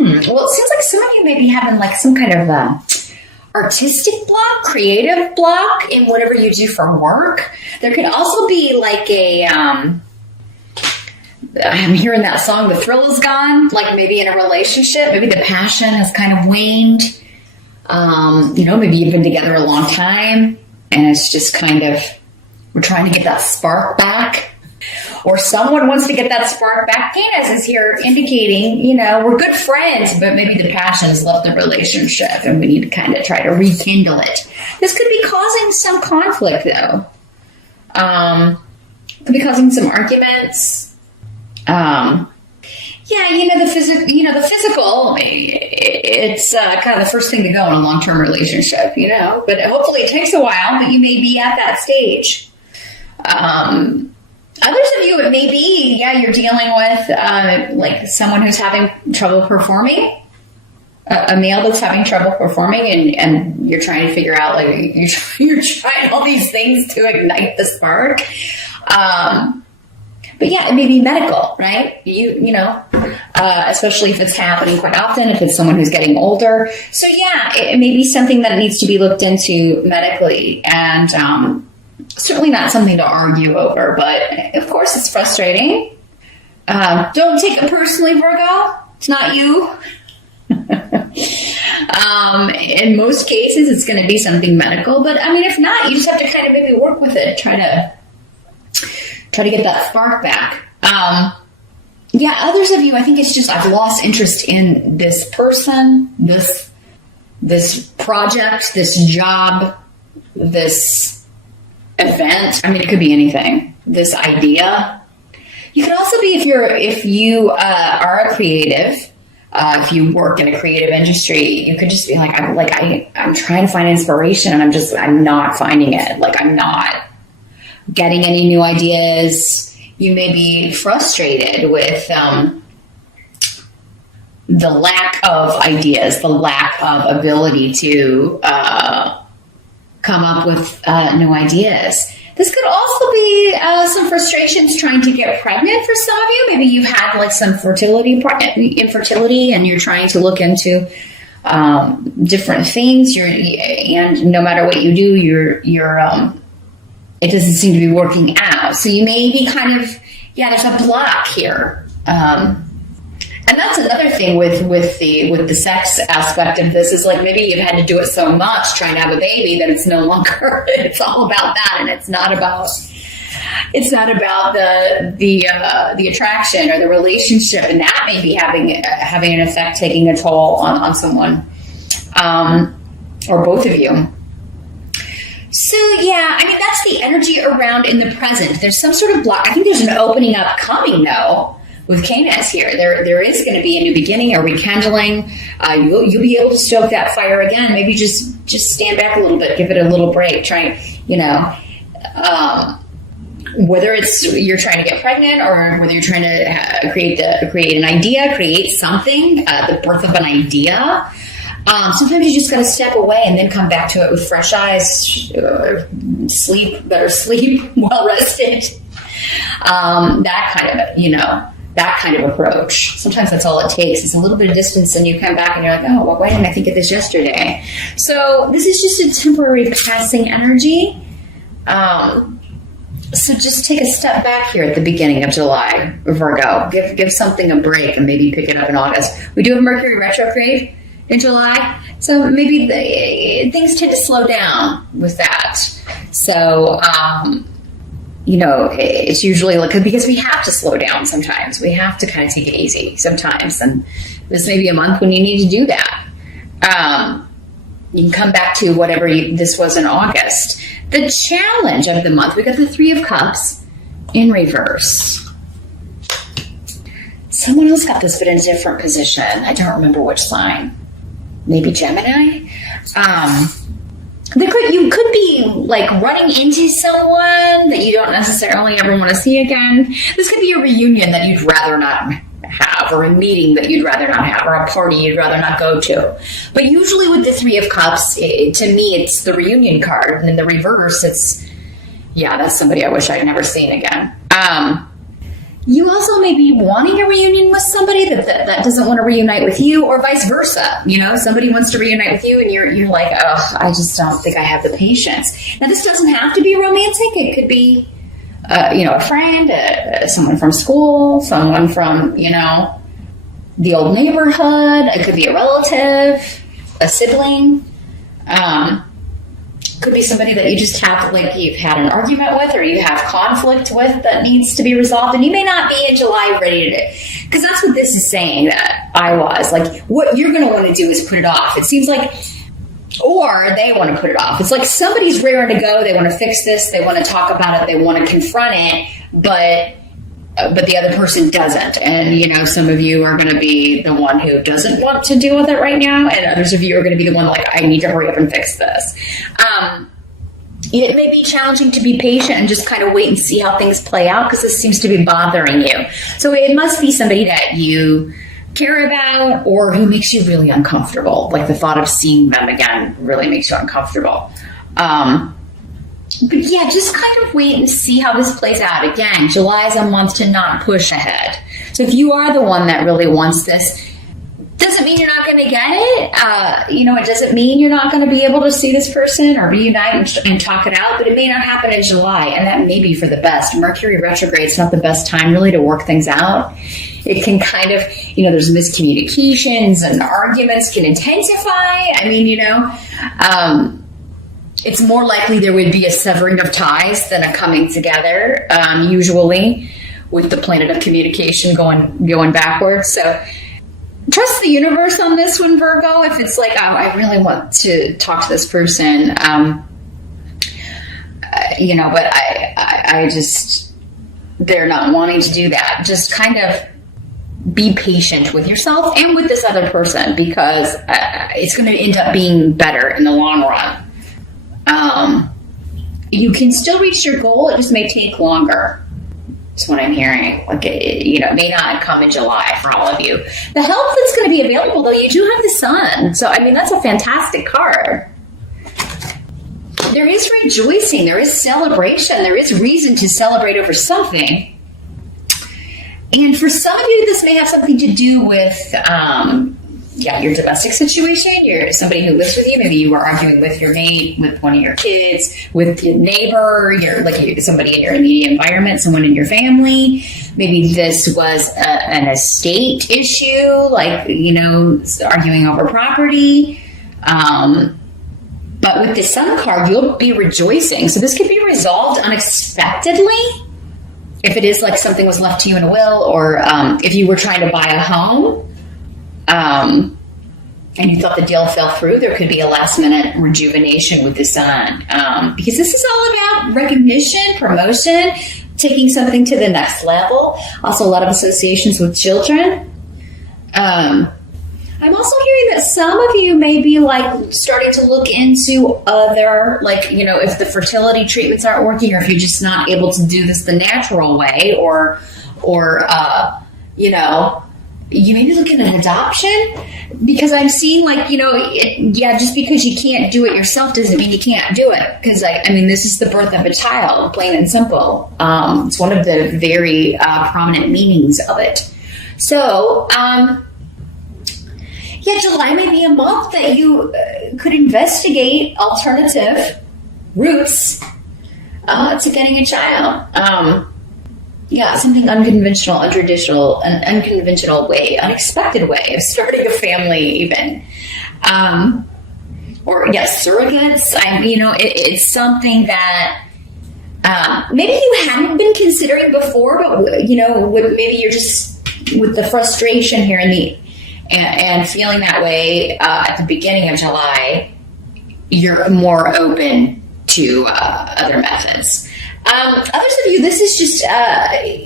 Well, it seems like some of you may be having like some kind of artistic block, creative block in whatever you do for work. There could also be like a, I'm hearing that song, The Thrill Is Gone, like maybe in a relationship, maybe the passion has kind of waned. Maybe you've been together a long time and it's just kind of, we're trying to get that spark back. Or someone wants to get that spark back. Venus is here indicating, we're good friends, but maybe the passion has left the relationship and we need to kind of try to rekindle it. This could be causing some conflict, though. Could be causing some arguments. The physical, it's kind of the first thing to go in a long-term relationship, but hopefully it takes a while, but you may be at that stage. Others of you, it may be, you're dealing with like someone who's having trouble performing, a male that's having trouble performing, and you're trying to figure out, like, you're trying all these things to ignite the spark. But yeah, it may be medical, right? Especially if it's happening quite often, if it's someone who's getting older. So yeah, it may be something that needs to be looked into medically, and certainly not something to argue over, but of course it's frustrating. Don't take it personally, Virgo. It's not you. In most cases, it's going to be something medical, but I mean, if not, you just have to kind of maybe work with it, try to get that spark back. Others of you, I think it's just, I've lost interest in this person, this project, this job, this event. I mean, it could be anything. This idea. You could also be, if you are a creative, if you work in a creative industry, you could just be like, I'm trying to find inspiration and I'm not finding it. Like, I'm not getting any new ideas. You may be frustrated with the lack of ideas, the lack of ability to come up with new ideas. This could also be some frustrations trying to get pregnant for some of you. Maybe you had like some infertility, and you're trying to look into different things. And no matter what you do, it doesn't seem to be working out. So you may be kind of, there's a block here. And that's another thing with the sex aspect of this, is like maybe you've had to do it so much trying to have a baby that it's no longer, it's all about that, and it's not about the attraction or the relationship, and that may be having an effect, taking a toll on someone, or both of you. So that's the energy around in the present. There's some sort of block. I think there's an opening up coming, though, with Canis here. There is going to be a new beginning, a rekindling. You'll be able to stoke that fire again. Maybe just stand back a little bit, give it a little break. Try, whether it's you're trying to get pregnant, or whether you're trying to create an idea, create something, the birth of an idea. Sometimes you just got to step away and then come back to it with fresh eyes. Better sleep, well rested. That kind of approach. Sometimes that's all it takes. It's a little bit of distance, and you come back and you're like, oh, well, why didn't I think of this yesterday? So this is just a temporary passing energy. So just take a step back here at the beginning of July, Virgo. Give something a break and maybe pick it up in August. We do have Mercury retrograde in July, so maybe things tend to slow down with that. So, it's usually like, because we have to slow down sometimes. We have to kind of take it easy sometimes. And this may be a month when you need to do that. You can come back to whatever this was in August. The challenge of the month, we got the Three of Cups in reverse. Someone else got this, but in a different position. I don't remember which sign. Maybe Gemini? You could be like running into someone that you don't necessarily ever want to see again. This could be a reunion that you'd rather not have, or a meeting that you'd rather not have, or a party you'd rather not go to. But usually with the Three of Cups, to me, it's the reunion card. And in the reverse, it's, that's somebody I wish I'd never seen again. You also may be wanting a reunion with somebody that doesn't want to reunite with you, or vice versa. You know, somebody wants to reunite with you and you're like, oh, I just don't think I have the patience. Now, this doesn't have to be romantic. It could be, a friend, someone from school, someone from, the old neighborhood. It could be a relative, a sibling. Could be somebody that you just have, like, you've had an argument with or you have conflict with that needs to be resolved, and you may not be in July ready to, because that's what this is saying that I was. Like, what you're going to want to do is put it off. It seems like, or they want to put it off. It's like somebody's raring to go. They want to fix this. They want to talk about it. They want to confront it, but the other person doesn't. And, some of you are going to be the one who doesn't want to deal with it right now. And others of you are going to be the one like, I need to hurry up and fix this. It may be challenging to be patient and just kind of wait and see how things play out, because this seems to be bothering you. So it must be somebody that you care about or who makes you really uncomfortable. Like the thought of seeing them again really makes you uncomfortable. But yeah, just kind of wait and see how this plays out. Again, July is a month to not push ahead. So if you are the one that really wants this, doesn't mean you're not going to get it. It doesn't mean you're not going to be able to see this person or reunite and talk it out, but it may not happen in July, and that may be for the best. Mercury retrograde is not the best time really to work things out. It can kind of, there's miscommunications and arguments can intensify. It's more likely there would be a severing of ties than a coming together, usually with the planet of communication going backwards. So trust the universe on this one, Virgo. If it's like, oh, I really want to talk to this person, but I just, they're not wanting to do that. Just kind of be patient with yourself and with this other person, because it's going to end up being better in the long run. You can still reach your goal. It just may take longer. That's what I'm hearing. Like, it may not come in July for all of you. The help that's going to be available, though, you do have the sun. So, that's a fantastic card. There is rejoicing. There is celebration. There is reason to celebrate over something. And for some of you, this may have something to do with, your domestic situation. You're somebody who lives with you. Maybe you were arguing with your mate, with one of your kids, with your neighbor. You're somebody in your immediate environment, someone in your family. Maybe this was an estate issue, arguing over property. But with the Sun card, you'll be rejoicing. So this could be resolved unexpectedly. If it is like something was left to you in a will, or if you were trying to buy a home, and you thought the deal fell through, there could be a last minute rejuvenation with the Sun. Because this is all about recognition, promotion, taking something to the next level. Also a lot of associations with children. I'm also hearing that some of you may be starting to look into other, if the fertility treatments aren't working, or if you're just not able to do this the natural way, or you may be looking at adoption, because I'm seeing just because you can't do it yourself doesn't mean you can't do it. Because this is the birth of a child, plain and simple. It's one of the very prominent meanings of it. So, July may be a month that you could investigate alternative routes to getting a child. Something unconventional, untraditional, an unconventional way, unexpected way of starting a family, even. Surrogates. It's something that maybe you hadn't been considering before, but maybe you're just with the frustration here and feeling that way at the beginning of July. You're more open to other methods. Others of you, this is just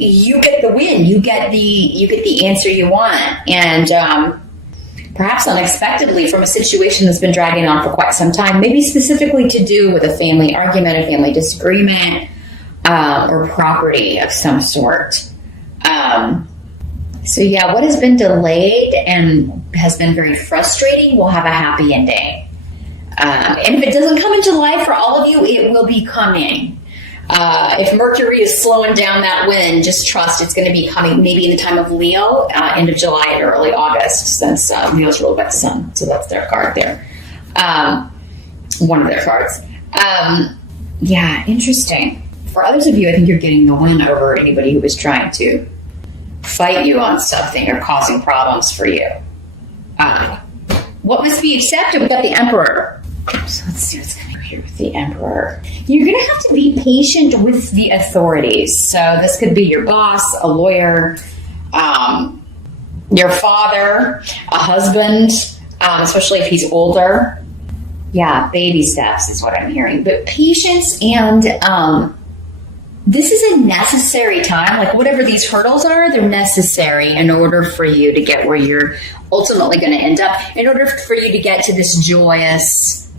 you get the win. You get the answer you want, and perhaps unexpectedly from a situation that's been dragging on for quite some time. Maybe specifically to do with a family argument, a family disagreement, or property of some sort. What has been delayed and has been very frustrating will have a happy ending. And if it doesn't come in July for all of you, it will be coming. If Mercury is slowing down that wind, just trust it's going to be coming maybe in the time of Leo, end of July and early August, since Leo's ruled by the sun. So that's their card there. One of their cards. Yeah, interesting. For others of you, I think you're getting the win over anybody who was trying to fight you on something or causing problems for you. What must be accepted? We got the Emperor. So let's see what's going on here with the Emperor. You're going to have to be patient with the authorities. So this could be your boss, a lawyer, your father, a husband, especially if he's older. Yeah, baby steps is what I'm hearing. But patience, and this is a necessary time. Like whatever these hurdles are, they're necessary in order for you to get where you're ultimately going to end up, in order for you to get to this joyous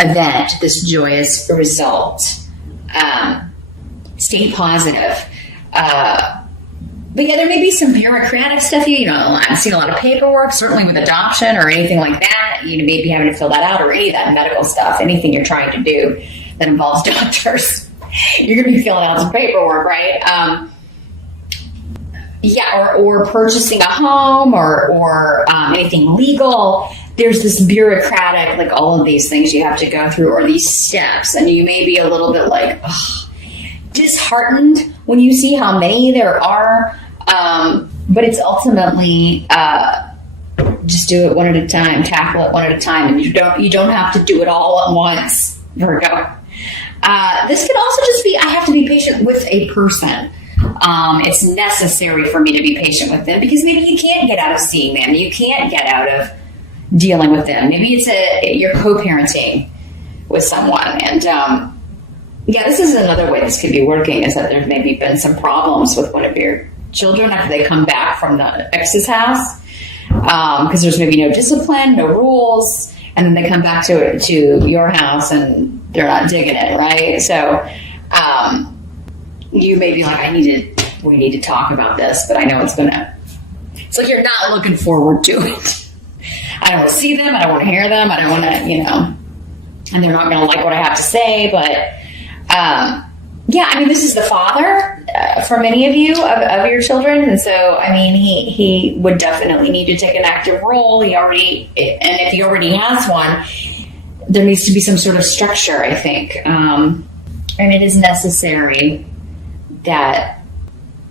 event, this joyous result. Stay positive. But yeah, there may be some bureaucratic stuff. You know, I've seen a lot of paperwork, certainly with adoption or anything like that. You may be having to fill that out, or any of that medical stuff, anything you're trying to do that involves doctors. You're going to be filling out some paperwork, right? Yeah, or purchasing a home, or anything legal. There's this bureaucratic, like all of these things you have to go through, or these steps, and you may be a little bit like disheartened when you see how many there are. But it's ultimately just do it one at a time, tackle it one at a time, and you don't have to do it all at once, Virgo. This could also just be, I have to be patient with a person. It's necessary for me to be patient with them because maybe you can't get out of seeing them. You can't get out of dealing with them. Maybe you're co-parenting with someone. And yeah, this is another way this could be working, is that there's maybe been some problems with one of your children after they come back from the ex's house. Because there's maybe no discipline, no rules, and then they come back to your house and they're not digging it, right? So you may be like, we need to talk about this, but I know it's like you're not looking forward to it. I don't want to see them, I don't want to hear them, I don't want to, and they're not going to like what I have to say, but yeah, I mean, this is the father for many of you, of your children, and so, I mean, he would definitely need to take an active role. And if he already has one, there needs to be some sort of structure, I think. And it is necessary that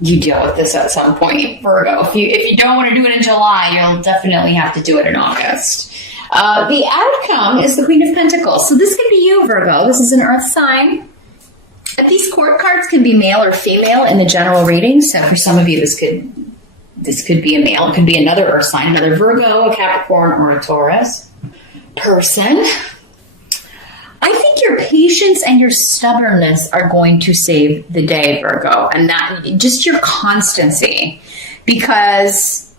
you deal with this at some point, Virgo. If you don't want to do it in July, you'll definitely have to do it in August. The outcome is the Queen of Pentacles. So this could be you, Virgo. This is an earth sign. But these court cards can be male or female in the general reading. So for some of you, this could be a male. It could be another earth sign, another Virgo, a Capricorn, or a Taurus person. I think your patience and your stubbornness are going to save the day, Virgo, and that just your constancy, because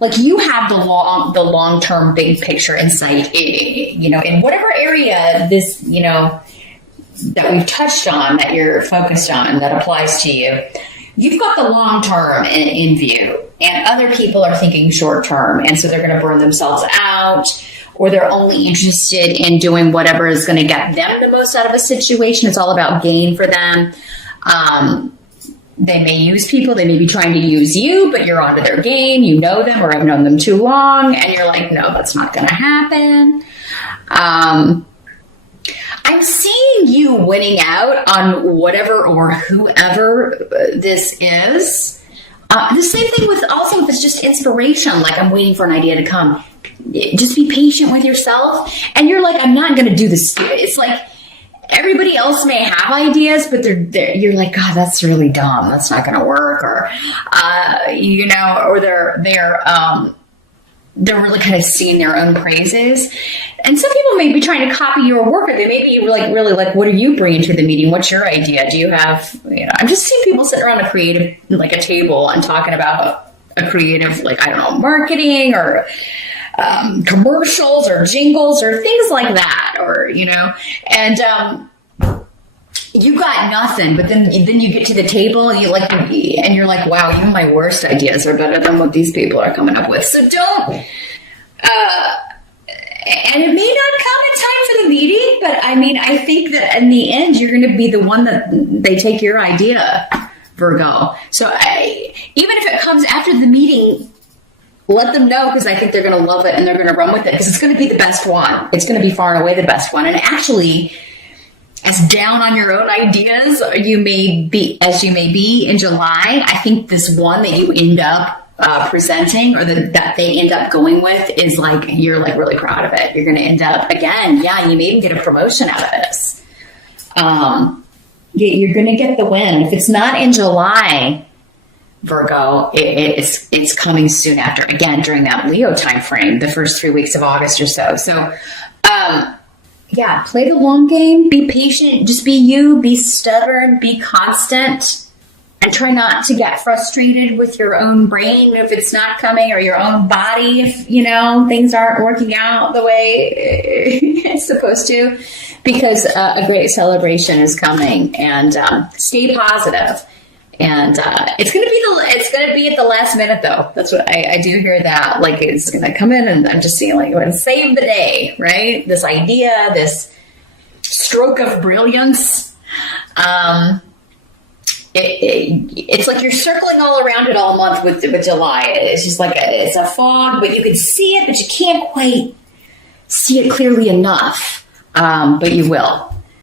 like you have the long-term big picture insight, in whatever area this, that we've touched on, that you're focused on, that applies to you. You've got the long term in view, and other people are thinking short term, and so they're going to burn themselves out, or they're only interested in doing whatever is going to get them the most out of a situation. It's all about gain for them. They may use people, they may be trying to use you, but you're onto their game, you know them or have known them too long, and you're like, no, that's not going to happen. I'm seeing you winning out on whatever or whoever this is. The same thing also if it's just inspiration, like I'm waiting for an idea to come. Just be patient with yourself. And you're like, I'm not going to do this. It's like everybody else may have ideas, but you're like, God, that's really dumb. That's not going to work. Or, or they're really kind of seeing their own praises. And some people may be trying to copy your work, or they may be like, really like, what are you bringing to the meeting? What's your idea? Do you have, I'm just seeing people sitting around a creative, like a table and talking about a creative, like, I don't know, marketing or commercials or jingles or things like that, or, and, you got nothing, but then you get to the table and you're like, wow, even my worst ideas are better than what these people are coming up with. So don't, And it may not come in time for the meeting, but I mean, I think that in the end, you're going to be the one that they take your idea, Virgo. So even if it comes after the meeting, let them know, because I think they're going to love it and they're going to run with it, because it's going to be the best one. It's going to be far and away the best one. And actually, as down on your own ideas you may be in July, I think this one that you end up presenting, or that they end up going with, is like, you're like really proud of it. You're going to end up, again, yeah, you may even get a promotion out of this. You're going to get the win. If it's not in July, Virgo, it's coming soon after, again, during that Leo time frame, the first 3 weeks of August or so. So, yeah, play the long game, be patient, just be you, be stubborn, be constant, and try not to get frustrated with your own brain if it's not coming, or your own body if, things aren't working out the way it's supposed to, because a great celebration is coming. And stay positive. And it's gonna be at the last minute, though. That's what I do hear, that like it's gonna come in, and I'm just seeing like and save the day, right? This idea, this stroke of brilliance. It's like you're circling all around it all month with July. It's just like it's a fog, but you can see it, but you can't quite see it clearly enough. But you will.